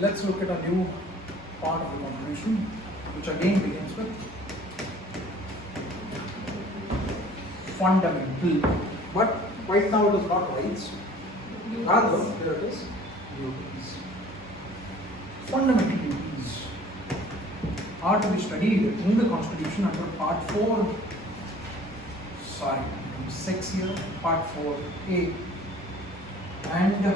let's look at a new part of the Constitution, which again begins with fundamental. But right now it is not rights. Rather, here it is, duties. Fundamental duties are to be studied in the Constitution under Part 4. Sorry, 6 here, Part 4A. And the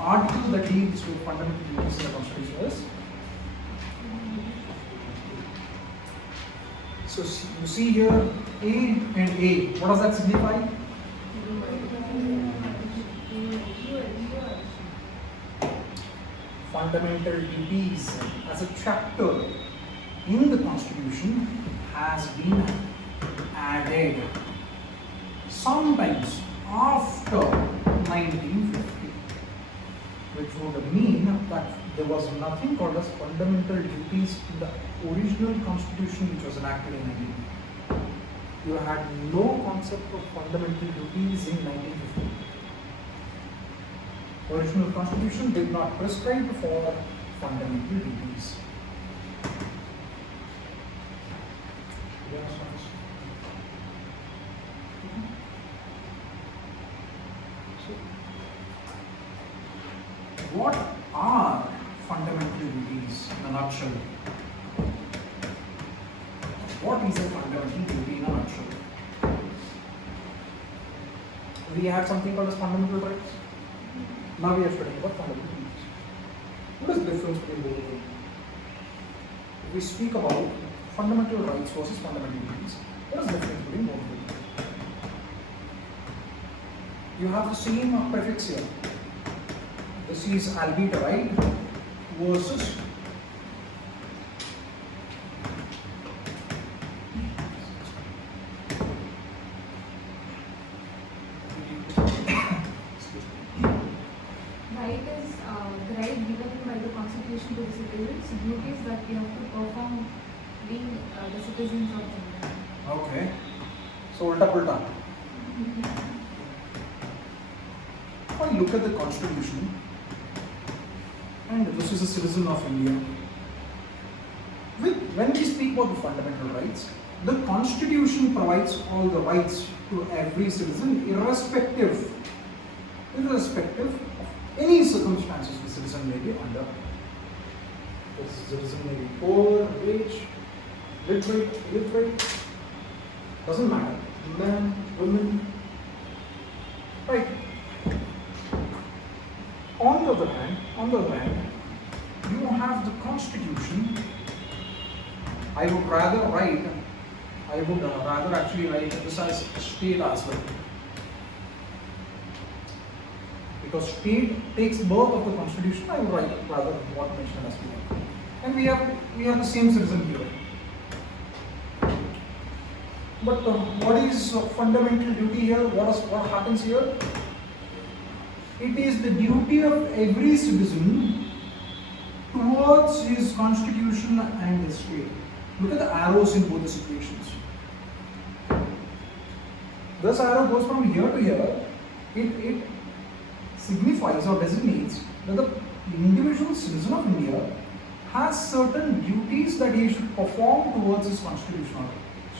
article that deals with fundamental duties in the Constitution is. So you see here A and A. What does that signify? Fundamental duties as a chapter in the Constitution has been added sometimes after 1950, which would mean that there was nothing called as fundamental duties in the original Constitution which was enacted in 1950. You had no concept of fundamental duties in 1950. The original Constitution did not prescribe for fundamental duties. What are fundamental duties in a nutshell? What is a fundamental duty in a nutshell? We had something called as fundamental rights. Now we are studying about fundamental duties. What is the difference between both of them? If we speak about fundamental rights versus fundamental duties, what is the difference between both of them? You have the same prefix here. This is albeit a right versus right is the right given by the Constitution to the citizens, duties that we have to perform being the citizens of India. okay. So ulta pulta. If I look at the Constitution, and this is a citizen of India. When we speak about the fundamental rights, the Constitution provides all the rights to every citizen, irrespective of any circumstances the citizen may be under. The citizen may be poor, rich, illiterate, doesn't matter. Men, women, right? On the other hand, you have the Constitution. I would rather actually write this as state as well. Because state takes birth of the Constitution, I would rather what mention as state. And we have the same citizen here. But what is fundamental duty here? What happens here? It is the duty of every citizen towards his constitution and his state. Look at the arrows in both the situations. This arrow goes from here to here. It signifies or designates that the individual citizen of India has certain duties that he should perform towards his constitution or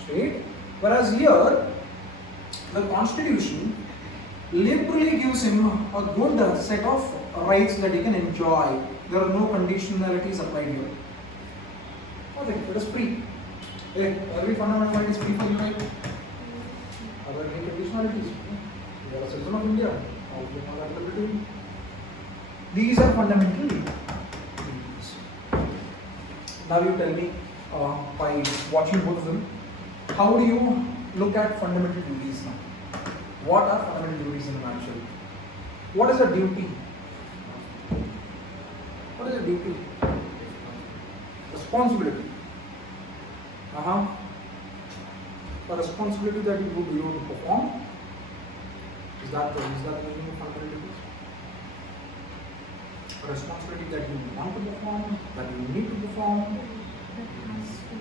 state. Whereas here, the Constitution liberally gives him a good set of rights that he can enjoy. There are no conditionalities applied here. Okay, it is free. Every fundamental right is free for you, right? Are there any conditionalities? You are a citizen of India. How do you know that liberty? These are fundamental duties. Now you tell me, by watching both of them, how do you look at fundamental duties now? What are fundamental duties in a nutshell? What is a duty? What is a duty? Responsibility. A responsibility that you would be able to perform. Is that the meaning of fundamental duties? A responsibility that you want to perform, that you need to perform.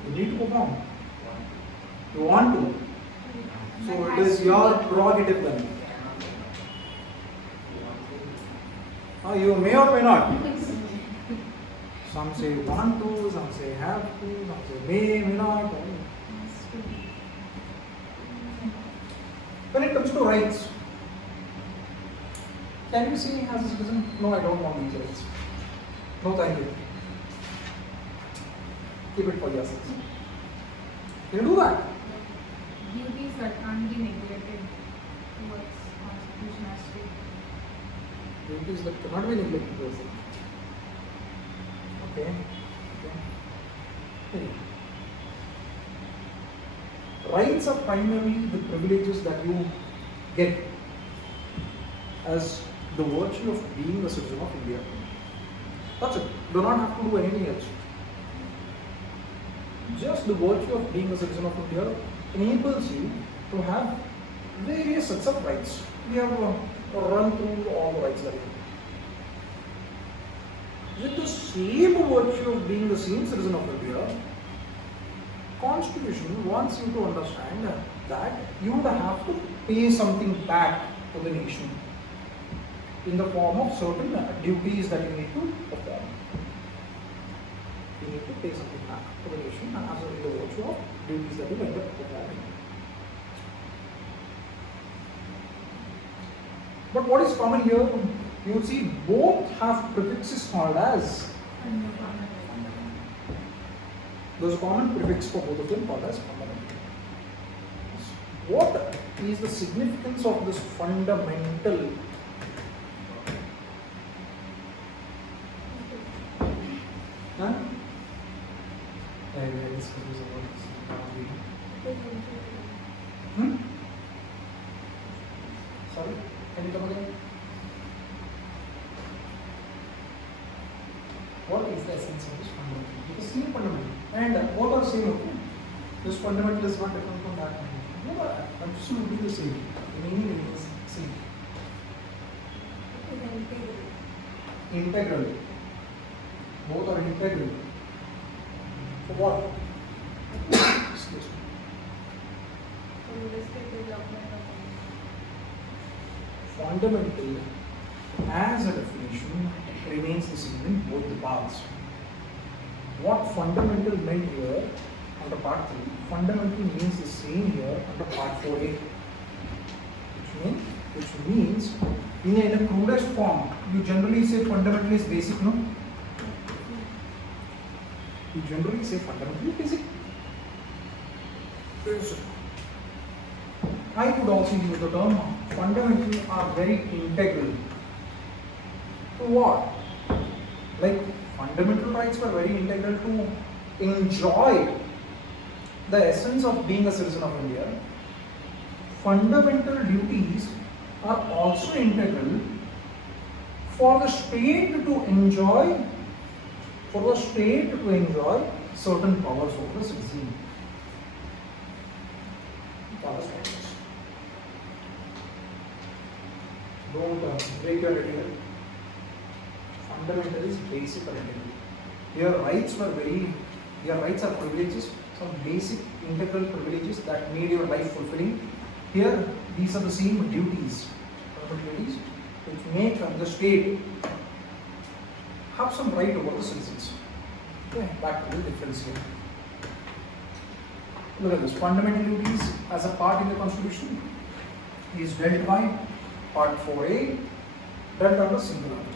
You need to perform. You want to. So it is your prerogative then. You may or may not. Some say want to, some say have to, some say may not. When it comes to rights, can you see me as a citizen? No, I don't want these rights. No, thank you. Keep it for yourselves. Can you do that? Duties that can't be neglected towards constitution as state. Duties that cannot be neglected towards it. Okay. Okay. Rights are primarily the privileges that you get as the virtue of being a citizen of India. That's it. Do not have to do anything else. Just the virtue of being a citizen of India enables you to have various sets of rights. We have run through all the rights that you have. With the same virtue of being the same citizen of India, Constitution wants you to understand that you would have to pay something back to the nation in the form of certain duties that you need to perform. You need to pay something back to the nation as a virtue of duties that you end up performing. But what is common here? You will see both have prefixes called as. There's a common prefix for both of them called as fundamental. What is the significance of this fundamental? Huh? Sorry, can you come again? What is the essence of this fundamental? It is same fundamental. And both are same. Okay? This fundamental is not different from that fundamental. No, but absolutely the same. The meaning is same. Integral. Both are integral. For what? Excuse me. Fundamental, as a definition, remains the same in both the parts. What fundamental meant here under part 3, fundamental means the same here under part 4a. Which means, in a crudest form, you generally say fundamental is basic, no? You generally say fundamental is basic. Basic. I could also use the term fundamental are very integral. To what? Like fundamental rights were very integral to enjoy the essence of being a citizen of India. Fundamental duties are also integral for the state to enjoy certain powers over the citizen. Powers like this. Don't break your head here. Fundamental is basic or integral. Your rights are privileges, some basic integral privileges that made your life fulfilling. Here, these are the same duties which make the state have some right over the citizens. Okay, back to the difference here. Look at this. Fundamental duties as a part in the Constitution is dealt by part 4a, dealt under singularity.